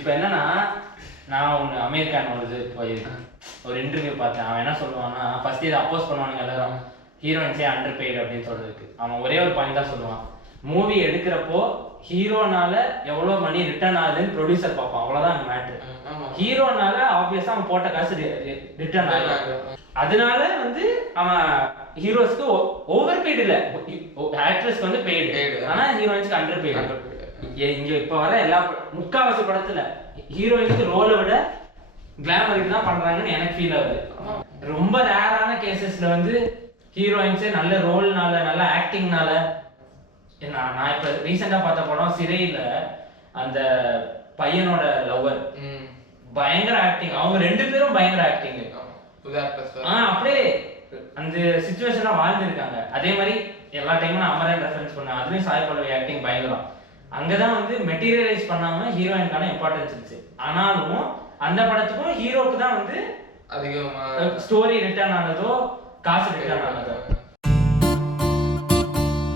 இப்போ என்னன்னா நான் ஒன்று அமெரிக்கான ஒரு இன்டர்வியூ பார்த்தேன். அவன் என்ன சொல்லுவான்னா, ஃபர்ஸ்ட் இதை அப்போஸ் பண்ணுவானுங்க எல்லாரும், ஹீரோயின்ஸே அண்டர் பெய்டு அப்படின்னு சொல்றதுக்கு. அவன் ஒரே ஒரு பாயிண்ட் தான் சொல்லுவான், மூவி எடுக்கிறப்போ ஹீரோனால எவ்வளோ மணி ரிட்டர்ன் ஆகுதுன்னு ப்ரொடியூசர் பார்ப்பான், அவ்வளோதான் மேட்ரு. ஹீரோனால ஆப்வியஸா அவன் போட்ட காசு ரிட்டர்ன் ஆகும். அதனால வந்து அவன் ஹீரோஸ்க்கு ஓவர் பெய்டு இல்லை, ஆக்ட்ரஸ்க்கு வந்து பெய்டு, ஆனா ஹீரோயின்ஸ்க்கு அண்டர் பெய்டு. இங்க இப்ப வர எல்லா முக்காவாசி படத்துல ஹீரோயினுக்கு ரோலை விட கிளாமருக்கு தான் பண்றாங்கன்னு எனக்கு ஃபீல் ஆகுது. ரொம்ப ரேரான கேசஸ்ல வந்து ஹீரோயின்ஸே நல்ல ரோல்னால நல்ல ஆக்டிங்னால. நான் இப்ப ரீசெண்டா பார்த்த படம் சிறையில அந்த பையனோட லவ்வர் பயங்கர ஆக்டிங், அவங்க 2 பேரும் பயங்கர ஆக்டிங். அப்படியே அந்த சிச்சுவேஷனா வாழ்ந்துருக்காங்க. அதே மாதிரி எல்லா டைமும் நான் அமரன் ரெஃபரன்ஸ் பண்ணேன், அதுலயும் சாய் பல்லவி ஆக்டிங் பயங்கரம். அங்கதான் வந்து மெட்டீரியலைஸ் பண்ணாம ஹீரோயினுக்கான இம்பார்ட்டன்ஸ் இருந்துச்சு. ஆனாலும் அந்த படத்துக்கும் ஹீரோக்கு தான் வந்து அதிகமா ஸ்டோரி ரிட்டர்ன் ஆனதோ காசு ரிட்டர்ன் ஆனதோ.